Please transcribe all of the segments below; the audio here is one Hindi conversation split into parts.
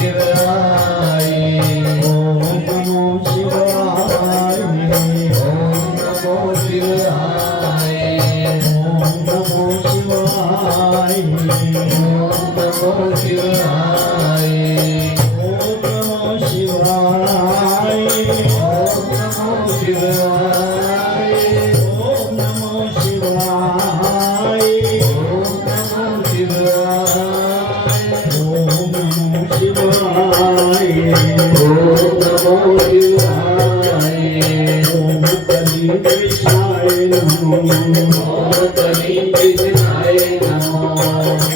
शिवाय ओम नमो शिवाय ओम नमो शिवाय ओम नमो शिवाय ओम नमो शिवाय ओम नमो शिवाय ओम नमो शिवाय ओम नमो शिवाय ओम नमो शिवाय ओम नमो शिवाय ओम नमो शिवाय ओम कली कृष्णाय नमो ओम कली कृष्णाय नमो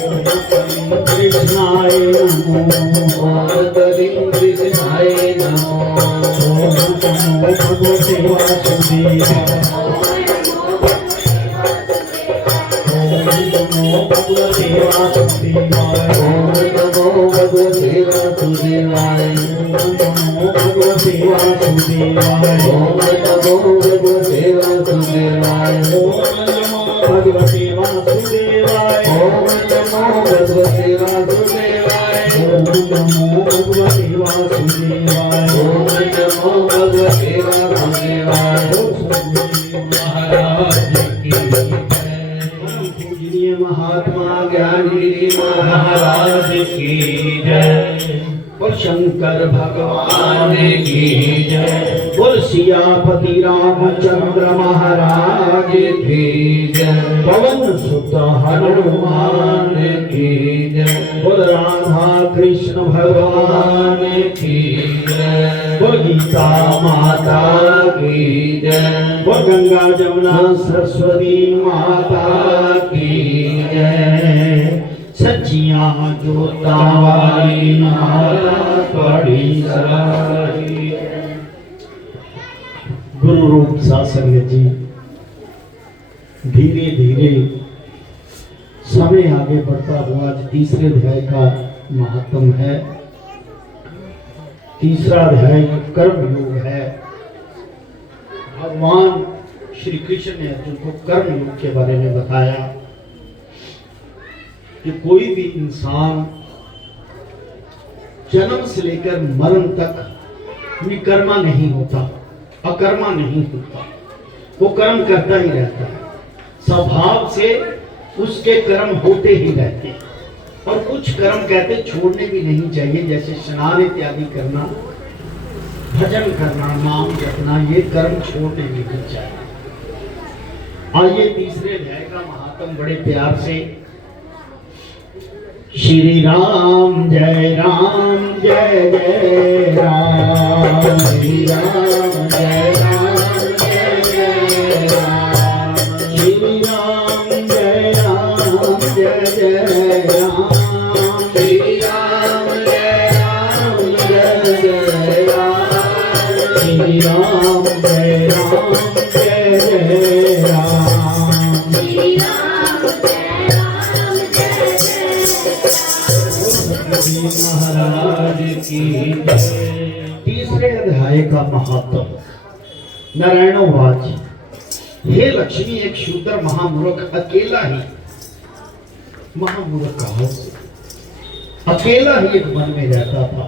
ओम कली कृष्णाय नमो ओम कली कृष्णाय नमो ओम नमो भगवते वासुदेवाय ओम नमो भगवते वासुदेवाय ओम नमो भगवते वासुदेवाय ओम नमो भगवते वासुदेवाय ओम नमो भगवते वासुदेवाय ओम नमो भगवते वासुदेवाय ओम नमो भगवते वासुदेवाय ओम नमो भगवते वासुदेवाय ओम नमो भगवते वासुदेवाय महाराज की पूजनीय महात्मा ज्ञानगिरी महाराज की जय बोल शंकर भगवान की जय बोल सियापति रामचंद्र महाराज की जय पवन सुत हनुमान की जय बोल राधा कृष्ण भगवान की जय बोल गीता माता की जय बोल गंगा जमुना सरस्वती माता की जय सच्चियां जोता वाली माता बड़ी सारी गुरु रूप सासंग जी धीरे धीरे समय आगे बढ़ता हुआ आज तीसरे अध्याय का महात्म है। तीसरा अध्याय कर्म योग है। भगवान श्री कृष्ण ने अर्जुन को कर्म योग के बारे में बताया कि कोई भी इंसान जन्म से लेकर मरण तक निकर्मा नहीं होता, अकर्मा नहीं होता, वो कर्म करता ही रहता है। स्वभाव से उसके कर्म होते ही रहते हैं और कुछ कर्म कहते छोड़ने भी नहीं चाहिए, जैसे स्नान इत्यादि करना, भजन करना, नाम जपना, ये कर्म छोड़ने नहीं चाहिए। आइए तीसरे अध्याय का महात्म बड़े प्यार से श्री राम जय राम जय जय राम श्री राम जय राम जय जय राम श्री राम जय राम जय जय राम श्री राम जय राम जय जय राम श्री राम जय राम जय जय राम श्री राम महाराज की तीसरे अध्याय का महात्म। नारायणोवाच हे लक्ष्मी, एक शूद्र महामूर्ख अकेला ही, महामूर्ख कहा अकेला ही एक वन में रहता था।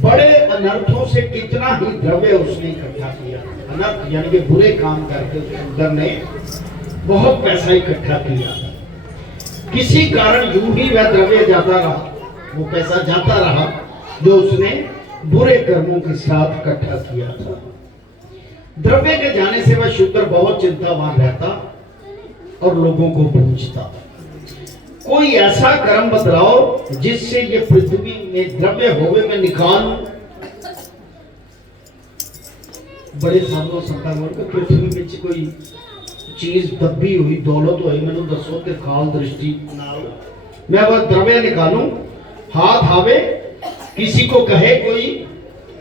बड़े अनर्थों से कितना ही द्रव्य उसने इकट्ठा किया। अनर्थ यानी कि बुरे काम करके शूद्र ने बहुत पैसा इकट्ठा किया। किसी कारण यूं ही वह द्रव्य जाता रहा, वो पैसा जाता रहा जो उसने बुरे कर्मों के साथ इकट्ठा किया था। द्रव्य के जाने से वह शूद्र बहुत चिंतावान रहता और लोगों को पूछता, कोई ऐसा कर्म बतलाओ जिससे ये पृथ्वी में द्रव्य होवे मैं निकाल। बड़े साधु संतान को पृथ्वी में कोई चीज दबी हुई दौलत हुई, मैंने दसो के खाल दृष्टि मैं वह द्रव्य निकालूं, हाथ आवे, किसी को कहे कोई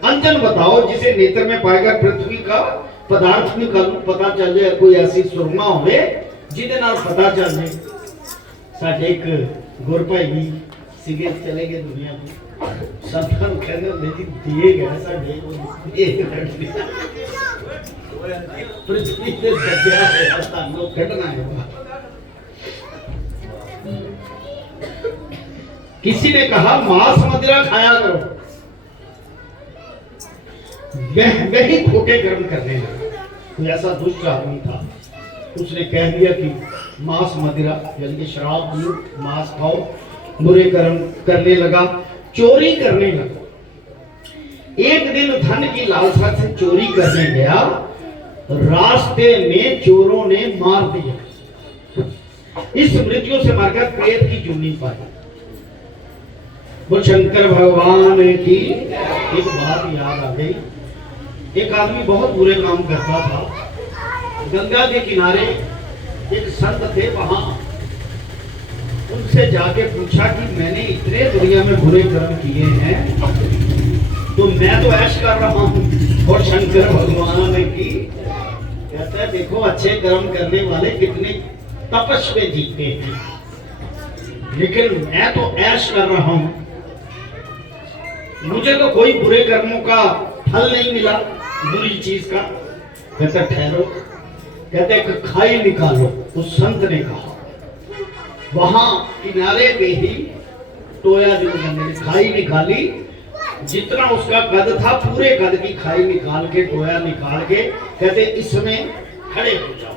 अंजन बताओ जिसे नेत्र में पाएगा पृथ्वी का पदार्थ निकालूं, पता चल जाए कोई ऐसी सुरमा होवे जिदे नाल पता चल जाए। साडे एक गुरभाई भी सिगे चले गए दुनिया को, संतां कहंदे हुंदे जी दिए गए साडे एक पृथ्वी से सज्जा है तानो कटना है। किसी ने कहा मांस मदिरा खाया करो, वह ही खोटे कर्म करने लगा। कोई ऐसा दुष्ट आदमी था, उसने कह दिया कि मांस मदिरा यानी कि शराब पियो, मांस खाओ, बुरे कर्म करने लगा, चोरी करने लगा। एक दिन धन की लालसा से चोरी करने गया, रास्ते में चोरों ने मार दिया। इस मृत्यु से मरकर प्रेत की जूनी पाई। वो शंकर भगवान की एक बात याद आ गई। एक आदमी बहुत बुरे काम करता था। गंगा के किनारे एक संत थे, वहां उनसे जाके पूछा कि मैंने इतने दुनिया में बुरे कर्म किए हैं, तो मैं तो ऐश कर रहा हूं, और शंकर भगवान की कहता है देखो अच्छे कर्म करने वाले कितने तपस्वी जीते हैं, लेकिन मैं तो ऐश कर रहा हूं, मुझे तो कोई बुरे कर्मों का फल नहीं मिला, बुरी चीज का। कहता ठहरो, कहते खाई निकालो। उस संत ने कहा, वहां किनारे पे ही टोया जो ने खाई निकाली, जितना उसका कद था पूरे कद की खाई निकाल के, टोया निकाल के, कहते इसमें खड़े हो जाओ।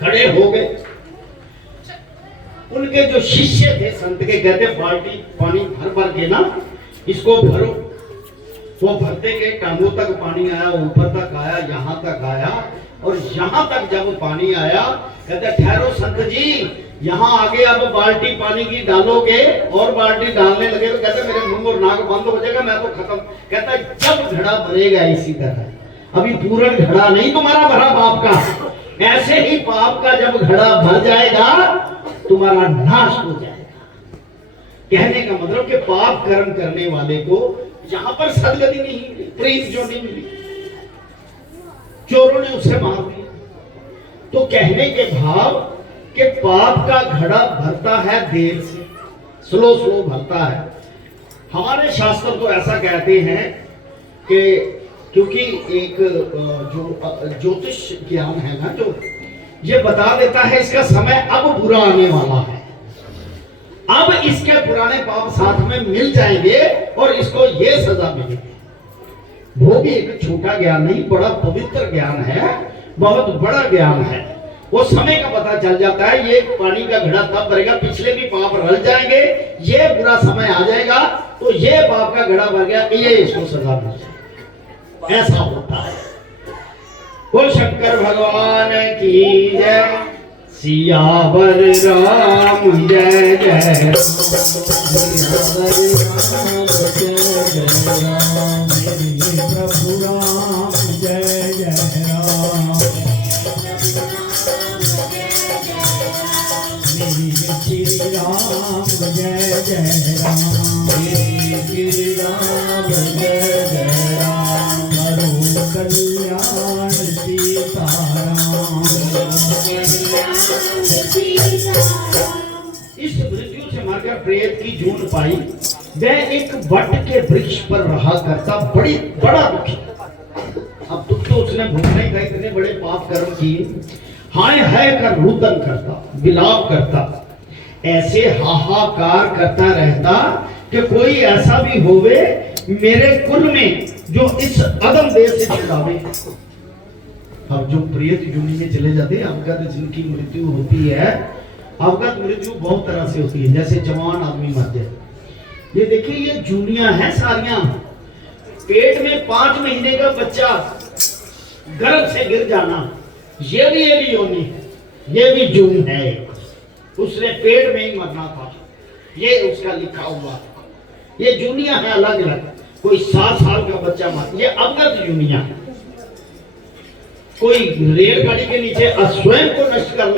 खड़े हो गए। उनके जो शिष्य थे संत के, कहते बाल्टी पानी भर भर के ना इसको भरो। वो भरते गए, टांगों तक पानी आया, ऊपर तक आया, यहाँ तक आया, और यहाँ तक जब पानी आया, कहते ठहरो संत जी, यहाँ आगे अब बाल्टी पानी की डालोगे, और बाल्टी डालने लगे तो कहते मेरे मुंह और नाक बंद हो जाएगा, मैं तो खत्म। कहता जब घड़ा भरेगा इसी तरह, अभी पूरा घड़ा नहीं तुम्हारा भरा पाप का, ऐसे ही पाप का जब घड़ा भर जाएगा तुम्हारा नाश हो जाएगा। कहने का मतलब कि पाप कर्म करने वाले को यहाँ पर सदगति नहीं मिली, प्रेम जो नहीं मिली, चोरों ने उसे मार दिया। तो कहने के भाव कि पाप का घड़ा भरता है देर से, स्लो स्लो भरता है। हमारे शास्त्र तो ऐसा कहते हैं कि क्योंकि एक जो ज्योतिष ज्ञान है ना, जो ये बता देता है इसका समय अब बुरा आने वाला है, अब इसके पुराने पाप साथ में मिल जाएंगे और इसको ये सजा मिलेगी। वो भी एक छोटा ज्ञान नहीं, बड़ा पवित्र ज्ञान है, बहुत बड़ा ज्ञान है। वो समय का पता चल जाता है, ये पानी का घड़ा तब भरेगा, पिछले भी पाप रल जाएंगे, ये बुरा समय आ जाएगा तो ये पाप का घड़ा भर गया, ये इसको सजा मिल जाएगी। ऐसा होता है। बोल शंकर भगवान की जय, सियावर राम जय जय, सियावर राम जय जय राम, मेरे प्रभु राम जय जय राम, मेरे श्री राम जय जय राम, मेरे श्री राम जय जय राम, करो कल्याण सीताराम। इस मृत्यु से मरकर प्रेत की जून पाई, वह एक वट के वृक्ष पर रहा करता, बड़ा दुखी। अब दुख तो उसने भोगना ही था, इतने बड़े पाप कर्म किए। हाय हाय कर रुदन करता, विलाप करता, ऐसे हाहाकार करता रहता कि कोई ऐसा भी होवे मेरे कुल में जो इस अदम देह से छुड़ावे। अब जो प्रेत योनि में चले जाते हैं, अवगत जिनकी मृत्यु होती है, अवगत मृत्यु बहुत तरह से होती है। जैसे जवान आदमी मर जाए, ये देखिए ये जूनियां हैं सारियां, पेट में 5 महीने का बच्चा गर्भ से गिर जाना, ये भी योनि है, ये भी जून है। उसने पेट में ही मरना था, ये उसका लिखा हुआ। ये जूनियां है अलग अलग। कोई 7 साल का बच्चा मर, ये अवगत जूनियां है। कोई रेलगाड़ी के नीचे स्वयं को नष्ट कर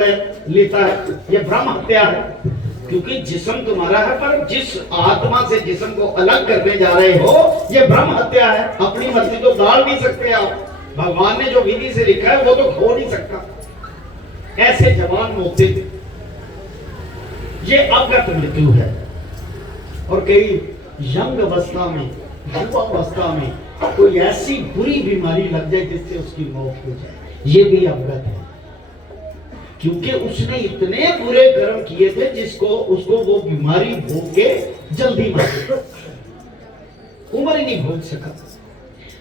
लेता है, ये ब्रह्म हत्या है। क्योंकि जिस्म तुम्हारा है, पर जिस आत्मा से जिस्म को अलग करने जा रहे हो, ये ब्रह्म हत्या है। अपनी मर्जी तो डाल नहीं सकते आप, भगवान ने जो विधि से लिखा है वो तो खो नहीं सकता। ऐसे जवान मौते, ये अवगत मृत्यु है। और कई यंग अवस्था में, युवा अवस्था में कोई ऐसी बुरी बीमारी लग जाए जिससे उसकी मौत हो जाए, ये भी अवगत है। क्योंकि उसने इतने बुरे कर्म किए थे जिसको उसको वो बीमारी भोग के जल्दी मर गया, उम्र ही नहीं भोग सका।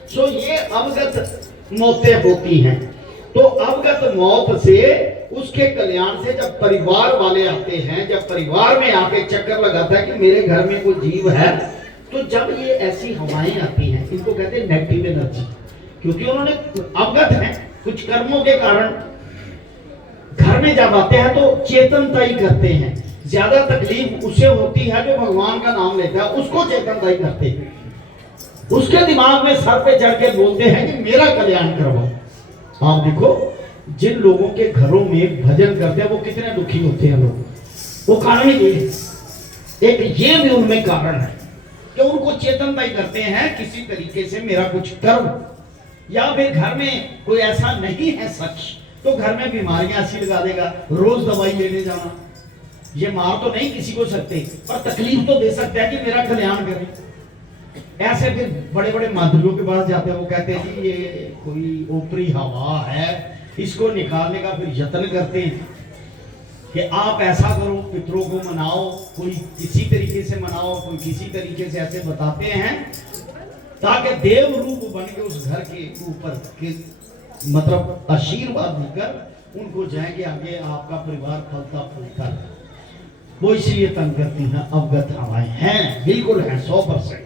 सो ये अवगत मौतें होती हैं। तो अवगत मौत से, उसके कल्याण से जब परिवार वाले आते हैं, जब परिवार में आके चक्कर लगाता है कि मेरे घर में कोई जीव है, तो जब ये ऐसी हवाएं आती हैं, इनको कहते हैं नेगेटिव एनर्जी, क्योंकि उन्होंने अवगत हैं कुछ कर्मों के कारण। घर में जब आते हैं तो चेतनताई करते हैं। ज्यादा तकलीफ उसे होती है जो भगवान का नाम लेता है, उसको चेतनताई करते हैं। उसके दिमाग में सर पे चढ़ के बोलते हैं कि मेरा कल्याण करवाओ। आप देखो जिन लोगों के घरों में भजन करते हैं वो कितने दुखी होते हैं लोग, वो कारण ये है। एक ये भी उनमें कारण है कि उनको चेतनताई करते हैं किसी तरीके से मेरा कुछ कर्म, या फिर घर में कोई ऐसा नहीं है सच, तो घर में बीमारियां ऐसी लगा देगा, रोज दवाई लेने जाना। ये मार तो नहीं किसी को सकते, पर तकलीफ तो दे सकते हैं कि मेरा कल्याण करे। ऐसे फिर बड़े बड़े माधुरियों के पास जाते हैं, वो कहते हैं कि ये कोई ऊपरी हवा है, इसको निकालने का फिर यत्न करते हैं कि आप ऐसा करो, पितरों को मनाओ, कोई किसी तरीके से मनाओ, कोई किसी तरीके से ऐसे बताते हैं ताकि देव रूप बन के उस घर के ऊपर के मतलब आशीर्वाद देकर उनको जाएंगे आगे, आपका परिवार फलता फूलता। वो इसलिए तंग करती हैं। अवगत हवाएं हैं, बिल्कुल है, 100%।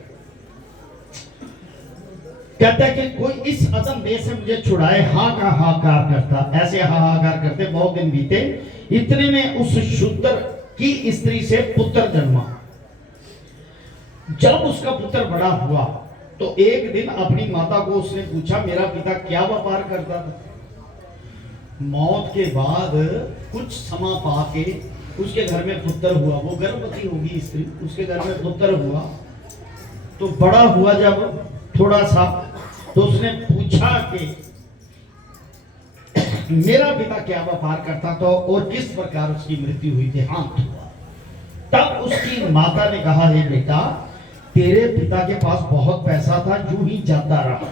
कहता है कि कोई इस अदम देह से मुझे छुड़ाए, हाँ का हाहाकार करता। ऐसे हाहाकार करते बहुत दिन बीते। इतने में उस शूद्र की स्त्री से पुत्र जन्मा। जब उसका पुत्र बड़ा हुआ तो एक दिन अपनी माता को उसने पूछा, मेरा पिता क्या व्यापार करता था। मौत के बाद कुछ समा पाके उसके घर में पुत्र हुआ, वो गर्भवती होगी स्त्री, उसके घर में पुत्र हुआ। तो बड़ा हुआ जब थोड़ा सा, तो उसने पूछा कि मेरा पिता क्या व्यापार करता था और किस प्रकार उसकी मृत्यु हुई, देहांत हुआ। तब उसकी माता ने कहा, हे बेटा, तेरे पिता के पास बहुत पैसा था, यूं ही जाता रहा,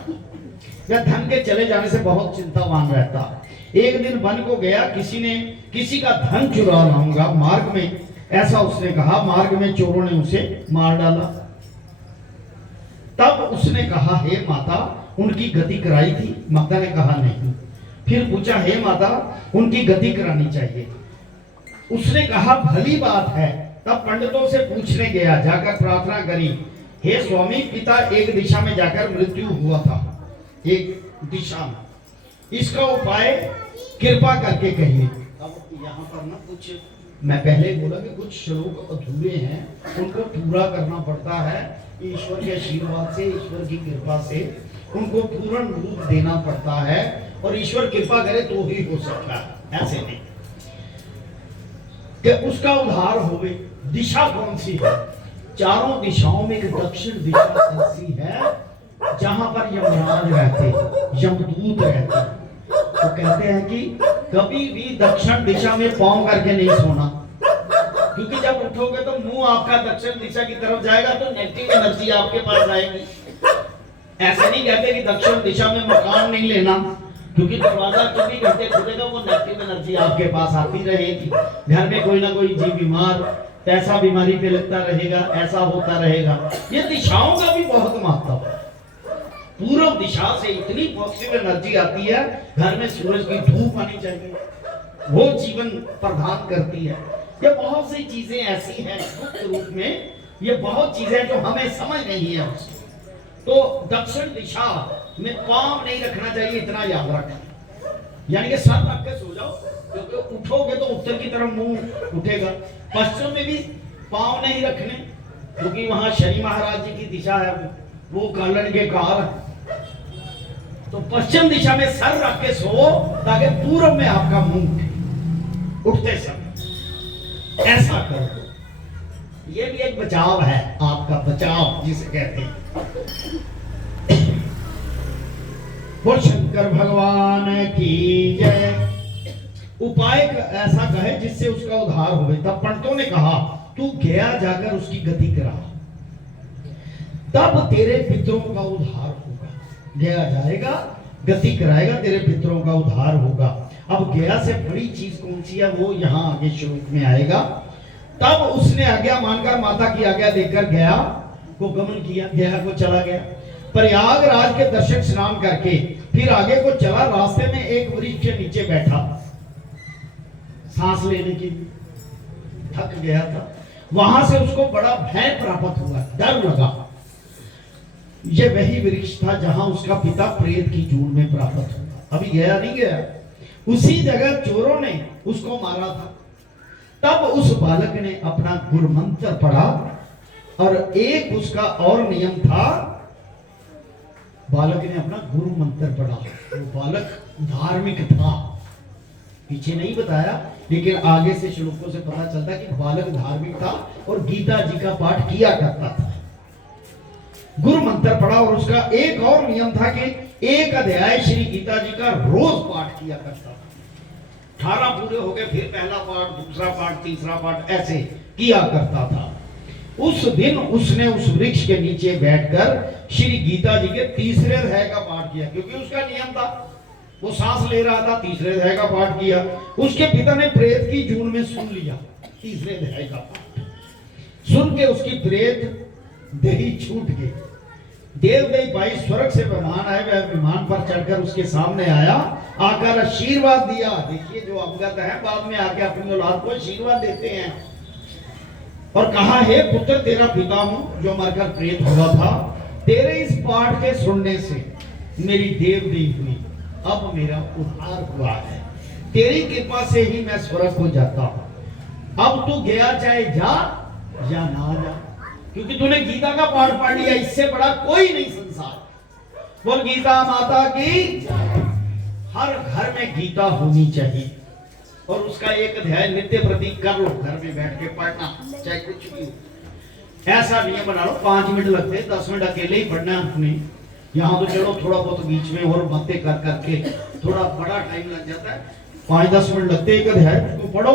या धन के चले जाने से बहुत चिंतावान रहता। एक दिन वन को गया, किसी का धन चुरा लाऊंगा। मार्ग में ऐसा उसने कहा, मार्ग में चोरों ने उसे मार डाला। तब उसने कहा, हे माता, उनकी गति कराई थी। माता ने कहा नहीं। फिर पूछा, हे माता, उनकी गति करानी चाहिए। उसने कहा, भली बात है। तब पंडितों से पूछने गया, जाकर प्रार्थना करी, हे स्वामी, पिता एक दिशा में जाकर मृत्यु हुआ था, एक दिशा में, इसका उपाय कृपा करके कहिए। अब यहाँ पर ना कुछ, मैं पहले बोला कि कुछ श्लोक अधूरे हैं, उनको पूरा करना पड़ता है। ईश्वर के आशीर्वाद से, ईश्वर की कृपा से उनको पूर्ण रूप देना पड़ता है, और ईश्वर कृपा करे तो ही हो सकता है, ऐसे नहीं कि उसका उद्धार होवे। दिशा कौन सी है? चारों दिशाओं में एक दक्षिण दिशा ऐसी है जहां पर यमराज रहते, यमदूत रहते। तो कहते हैं कि कभी भी दक्षिण दिशा में पांव करके नहीं सोना, क्योंकि जब उठोगे तो मुंह आपका दक्षिण दिशा की तरफ जाएगा, तो नेगेटिव एनर्जी आपके पास आएगी। ऐसे नहीं कहते कि दक्षिण दिशा में मकान नहीं लेना, क्योंकि दरवाजा 24 घंटे खुलेगा, वो नेगेटिव एनर्जी आपके पास आती रहेगी। घर में कोई ना कोई जीव बीमार, पैसा बीमारी पे लगता रहेगा, ऐसा होता रहेगा। ये दिशाओं का भी बहुत महत्व है। पूर्व दिशा से इतनी पॉजिटिव एनर्जी आती है, घर में सूरज की धूप आनी चाहिए, वो जीवन प्रदान करती है। ये बहुत सी चीजें ऐसी हैं गुप्त रूप में, ये बहुत चीजें जो हमें समझ नहीं है उसकी। तो दक्षिण दिशा में पांव नहीं रखना चाहिए, इतना याद रखना। यानी कि सर रख के सो जाओ, क्योंकि उठोगे तो उत्तर की तरफ मुंह उठेगा। पश्चिम में भी पांव नहीं रखने, क्योंकि वहां शनि महाराज जी की दिशा है, वो कालन के काल है। तो पश्चिम दिशा में सर रख के सो, ताकि पूर्व में आपका मुंह उठे उठते समय। ऐसा करो, ये भी एक बचाव है, आपका बचाव जिसे कहते हैं। बोल शंकर भगवान की जय। उपाय ऐसा कहे जिससे उसका उद्धार हो। तब पंडितों ने कहा, तू गया जाकर उसकी गति करा, तब तेरे पितरों का उद्धार होगा। गया जाएगा, गति कराएगा, तेरे पितरों का उद्धार होगा। अब गया से बड़ी चीज कौन सी है वो यहाँ आगे श्लोक में आएगा। तब उसने आज्ञा मानकर माता की आज्ञा देकर गया को गमन किया, गया को चला गया। प्रयागराज के दर्शक स्नान करके फिर आगे को चला। रास्ते में एक वृक्ष के नीचे बैठा, सांस लेने की थक गया था। वहां से उसको बड़ा भय प्राप्त हुआ, डर लगा। ये वही वृक्ष था जहां उसका पिता प्रेत की जून में प्राप्त हुआ। अभी गया नहीं गया, उसी जगह चोरों ने उसको मारा था। तब उस बालक ने अपना गुरु मंत्र पढ़ा और एक उसका और नियम था, बालक ने अपना गुरु मंत्र पढ़ा। वो बालक धार्मिक था, पीछे नहीं बताया लेकिन आगे से श्लोकों से पता चलता कि बालक धार्मिक था और गीता जी का पाठ किया करता था। गुरु मंत्र पढ़ा और उसका एक और नियम था कि एक अध्याय श्री गीता जी का रोज पाठ किया करता था। 18 पूरे हो गए, फिर पहला पाठ, दूसरा पाठ, तीसरा पाठ, ऐसे किया करता था। उस दिन उसने उस वृक्ष के नीचे बैठकर श्री गीता जी के तीसरे अध्याय का पाठ किया, क्योंकि उसका नियम था, वो सांस ले रहा था, तीसरे अध्याय का पाठ किया। उसके पिता ने प्रेत की जून में सुन लिया तीसरे अध्याय का पाठ, सुन के उसकी प्रेत देही छूट गई। देवदेव भाई स्वर्ग से विमान आए, वह विमान पर चढ़कर उसके सामने आया, आकर आशीर्वाद दिया। देखिए जो अवगत है बाद में आके अपनी औलाद को आशीर्वाद देते हैं, और कहा, हे पुत्र, तेरा पिता हूं जो मरकर प्रेत हुआ था। तेरे इस पाठ के सुनने से मेरी देवदेव हुई, अब मेरा उद्धार हुआ है। तेरी कृपा से ही मैं स्वर्ग को जाता हूं। अब तू गया चाहे जा या ना जा, क्योंकि तूने गीता का पाठ पढ़ लिया, इससे बड़ा कोई नहीं संसार। बोल गीता माता की। हर घर में गीता होनी चाहिए और उसका एक अध्याय नित्य प्रति कर लो, घर में बैठ के पढ़ना, चाहे कुछ भी हो। ऐसा नियम बना लो, 5 मिनट लगते हैं, 10 मिनट अकेले ही पढ़ना है अपने। यहाँ तो चलो थोड़ा बहुत बीच में और बातें कर करके थोड़ा बड़ा टाइम लग जाता है, 5-10 मिनट लगते हैं एक अध्याय को पढ़ो।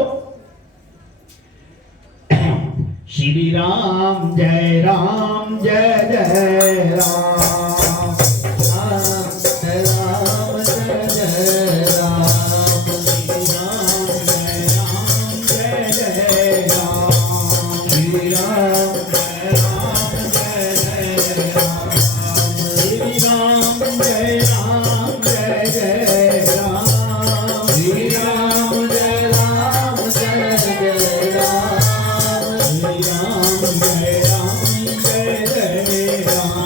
श्री राम जय राम जय जय राम, जय राम जय जय राम, श्री राम जय राम जय जय राम, श्री राम जय राम जय जय राम, श्री राम जय राम जय जय राम, श्री राम जय राम जय जय राम, श्री राम जय राम जय जय राम, श्री राम जय राम जय जय राम।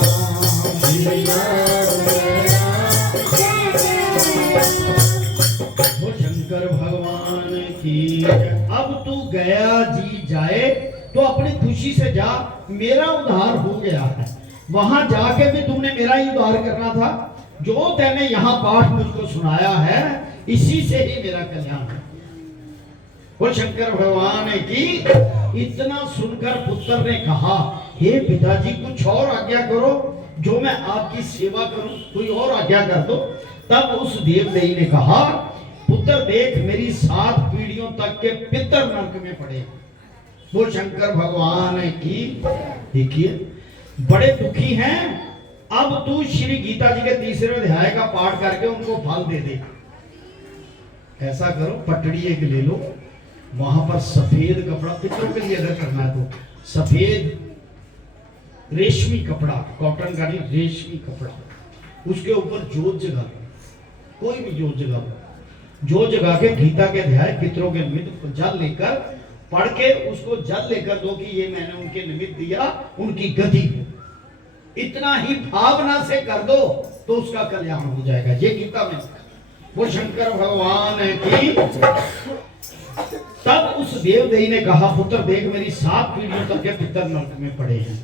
वो शंकर भगवान की। अब तू गया जी जाए तो अपनी खुशी से जा, मेरा उद्धार हो गया है। वहां जाके भी तुमने मेरा ही उद्धार करना था। जो तैने यहाँ पाठ मुझको सुनाया है, इसी से ही मेरा कल्याण है। वो शंकर भगवान की। इतना सुनकर पुत्र ने कहा, हे पिताजी कुछ और आज्ञा करो, जो मैं आपकी सेवा करूं, कोई और आज्ञा कर दो। तब उस देवदेवी ने कहा, पुत्र देख, मेरी 7 पीढ़ियों तक के पितर नरक में पड़े। वो शंकर भगवान की। देखिए बड़े दुखी हैं। अब तू श्री गीता जी के तीसरे अध्याय का पाठ करके उनको फल दे दे। ऐसा करो, पटड़ी एक ले लो, वहां पर सफेद कपड़ा, पितरों के लिए अगर करना है तो सफेद रेशमी कपड़ा, कॉटन का नहीं, रेशमी कपड़ा, उसके ऊपर जोत जगा लो, कोई भी जोत जगा लो। जोत जगा के गीता के अध्याय पितरों के निमित्त जल लेकर पढ़ के उसको जल लेकर दो कि ये मैंने उनके निमित्त दिया, उनकी गति हो। इतना ही भावना से कर दो तो उसका कल्याण हो जाएगा। ये गीता में वो शंकर भगवान की। तब उस देवदेवी ने कहा, पुत्र देख, मेरी 7 पीढ़ियों तक के पितर नरक में पड़े हैं,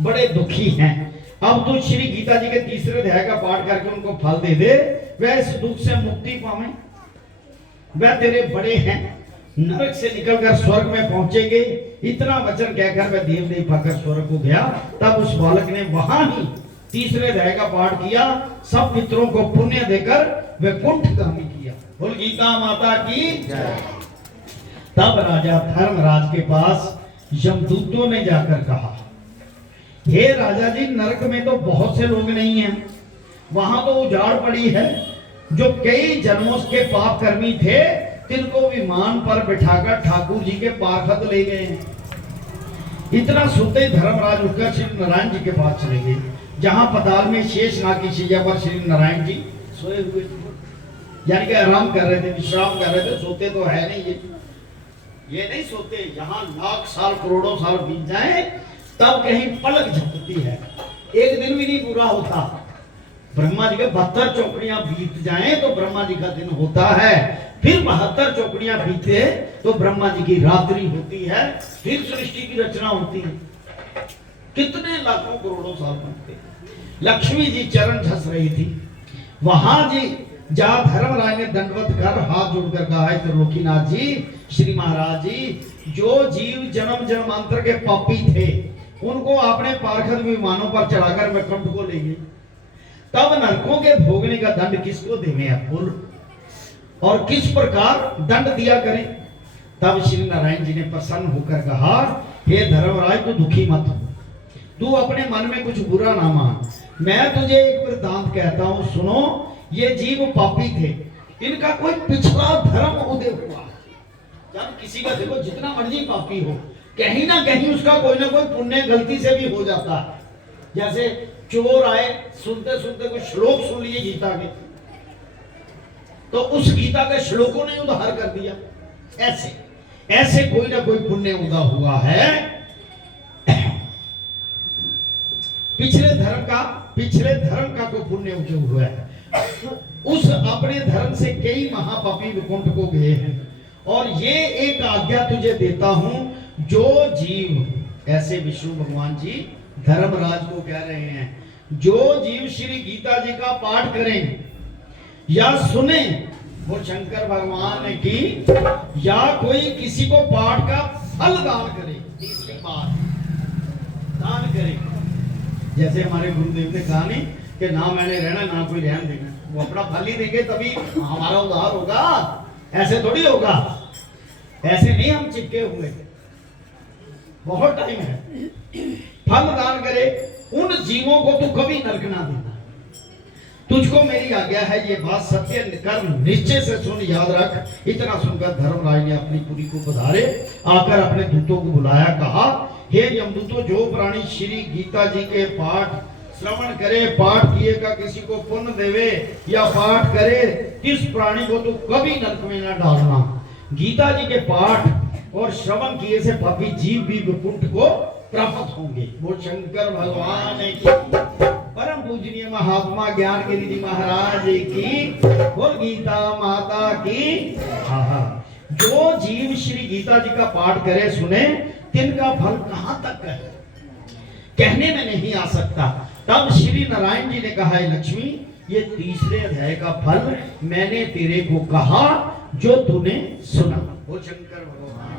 बड़े दुखी हैं। अब तू श्री गीता जी के तीसरे अध्याय का पाठ करके उनको फल दे दे, वह इस दुख से मुक्ति पावे। वह तेरे बड़े हैं, नरक से निकलकर स्वर्ग में पहुंचेंगे। इतना वचन कहकर वह देवदेव पाकर स्वर्ग को गया। तब उस बालक ने वहां ही तीसरे अध्याय का पाठ किया, सब पितरों को पुण्य देकर वैकुंठगामी किया। बोल गीता माता की जय। तब राजा धर्मराज के पास यमदूतों ने जाकर कहा, हे राजा जी, नरक में तो बहुत से लोग नहीं हैं, वहां तो उजाड़ पड़ी है, जो कई जन्मों के पाप कर्मी थे, तिनको विमान पर बिठाकर ठाकुर जी के पार्षद ले गए हैं। इतना सुनते धर्मराज उठकर श्री नारायण जी के पास चले गए, जहां पताल में शेष नाग की शैया पर श्री नारायण जी सोए हुए थे। यानी कि आराम कर रहे थे, विश्राम कर रहे थे। सोते तो है नहीं, ये नहीं सोते। यहाँ लाख साल करोड़ों साल बीत जाए तब कहीं पलक झपकती है, एक दिन भी नहीं पूरा होता। ब्रह्मा जी के 72 चौकड़ियां बीत जाएं तो ब्रह्मा जी का दिन होता है, फिर 72 चौकड़ियां बीते तो ब्रह्मा जी की रात्रि होती है, फिर सृष्टि की रचना होती है। कितने लाखों करोड़ों साल बनते। लक्ष्मी जी चरण झस रही थी, वहां जी जहाँ धर्मराज ने दंडवत कर हाथ जोड़कर कहा है, त्रिलोकीनाथ जी, श्री महाराज जी, जो जीव जन्म जन्मांतर के पापी थे उनको आपने पार्षद विमानों पर चढ़ाकर वैकुंठ को ले गए, तब नरकों के भोगने का दंड किसको देवे बोल, और किस प्रकार दंड दिया करें। तब श्री नारायण जी ने प्रसन्न होकर कहा, हे धर्मराज, तू दुखी मत हो, तू अपने मन में कुछ बुरा ना मान। मैं तुझे एक वृतांत कहता हूं, सुनो। ये जीव पापी थे, इनका कोई पिछला धर्म उदय हुआ। जब किसी का देखो जितना मर्जी पापी हो, कहीं ना कहीं उसका कोई ना कोई पुण्य गलती से भी हो जाता है। जैसे चोर आए, सुनते सुनते कुछ श्लोक सुन लिए गीता के, तो उस गीता के श्लोकों ने उद्धार कर दिया। ऐसे ऐसे कोई ना कोई पुण्य उदा हुआ है। पिछले धर्म का कोई पुण्य उदय हुआ है। उस अपने धर्म से कई महापापी वैकुंठ को गए हैं। और ये एक आज्ञा तुझे देता हूं, जो जीव, ऐसे विष्णु भगवान जी धर्मराज को कह रहे हैं, जो जीव श्री गीता जी का पाठ करें या सुने, वो शंकर भगवान की, या कोई किसी को पाठ का फल दान करे। तीसरी बात, दान करे। जैसे हमारे गुरुदेव ने कहा नहीं कि ना मैंने रहना ना कोई रहन देना, वो अपना फल ही देंगे तभी हमारा उद्धार होगा। ऐसे थोड़ी होगा, ऐसे नहीं हम चिपके हुए, बहुत टाइम है। फल दान करे, उन जीवों को तू कभी नरक ना देना। तुझको मेरी आज्ञा है, ये बात सत्य कर, निश्चय से सुन, याद रख। इतना सुनकर धर्मराज ने अपनी पुरी को पधारे, आकर अपने दूतों को बुलाया, कहा, हे यमदूतों, जो प्राणी श्री गीता जी के पाठ श्रवण करे, पाठ किए का किसी को पुण्य देवे या पाठ करे, किस प्राणी को तू कभी नरक में न डालना। गीता जी के पाठ और श्रवण किए से पापी जीव भी वैकुंठ को प्राप्त होंगे। वो शंकर भगवान की परम पूजनीय महात्मा ज्ञान गिरि जी महाराज की और गीता माता की। जो जीव श्री गीता जी का पाठ करे, सुने, तिनका फल कहां तक है, कहने में नहीं आ सकता। तब श्री नारायण जी ने कहा, है लक्ष्मी, ये तीसरे अध्याय का फल मैंने तेरे को कहा, जो तूने सुना। वो शंकर भगवान।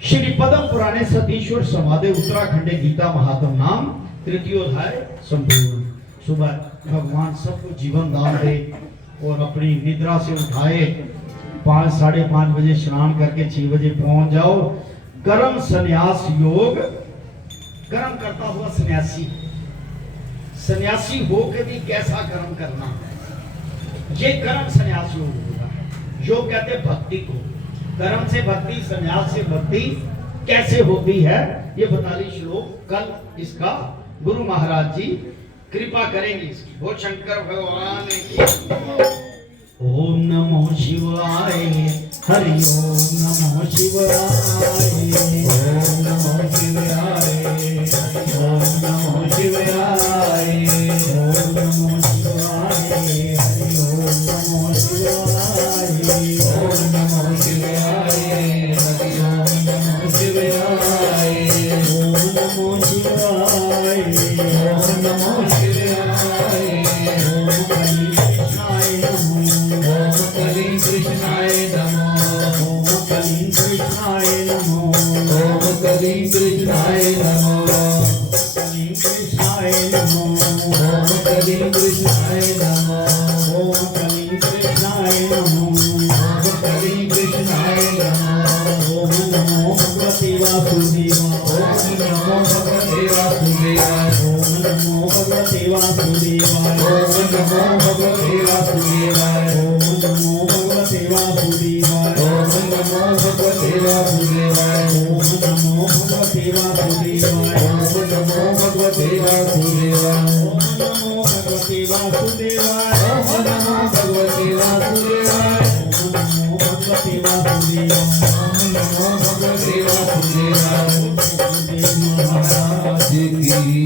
श्री पद्म पुराणे सतीश्वर समाधि उत्तराखंड गीता महात्म नाम तृतीयोध्याय संपूर्ण। सुबह भगवान सबको जीवन दान दे और अपनी निद्रा से उठाए, 5 साढ़े 5 बजे स्नान करके 6 बजे पहुंच जाओ। कर्म संन्यास योग, कर्म करता हुआ सन्यासी हो के भी कैसा कर्म करना है, ये कर्म संन्यास योग होगा। योग कहते भक्ति को, कर्म से भक्ति, संन्यास से भक्ति कैसे होती है, ये 42 श्लोक कल इसका गुरु महाराज जी कृपा करेंगे इसकी। वो शंकर भगवान की। ओम नमो शिवाय, हरि ओम नमो शिवाय, ओम नमो शिवाय, ओम नमो शिवाय, ओम नमो शिवाय, हरि ओम नमो शिवाय, ओम नमो शिवाय, हरि ओम नमो शिवाय, ओम नमो शिवाय, ओम नमो शिवाय, ओम कलीं कृष्णाय नमः, ओम कलीं कृष्णाय नमः, ओम कलीं कृष्णाय नमः, कलीं कृष्णाय नमः, ओम कलीं कृष्णाय नमः, ओम कलीं कृष्णाय नमः, ओम कलीं कृष्णाय नमः, ओम नमो भगवते वासुदेवाय, ओम नमो भगवते वासुदेवाय, ओम नमो भगवते वासुदेवाय ओम नमो भगवते वासुदेवाय ओम नमो भगवते वासुदेवाय ओम नमो भगवते वासुदेवाय ओम नमो भगवते वासुदेवाय ओम नमो भगवते वासुदेवाय ओम नमो भगवते वासुदेवाय ओम नमो भगवते वासुदेवाय ओम नमो भगवते वासुदेवाय ओम नमो भगवते वासुदेवाय वासुदेव महाराज की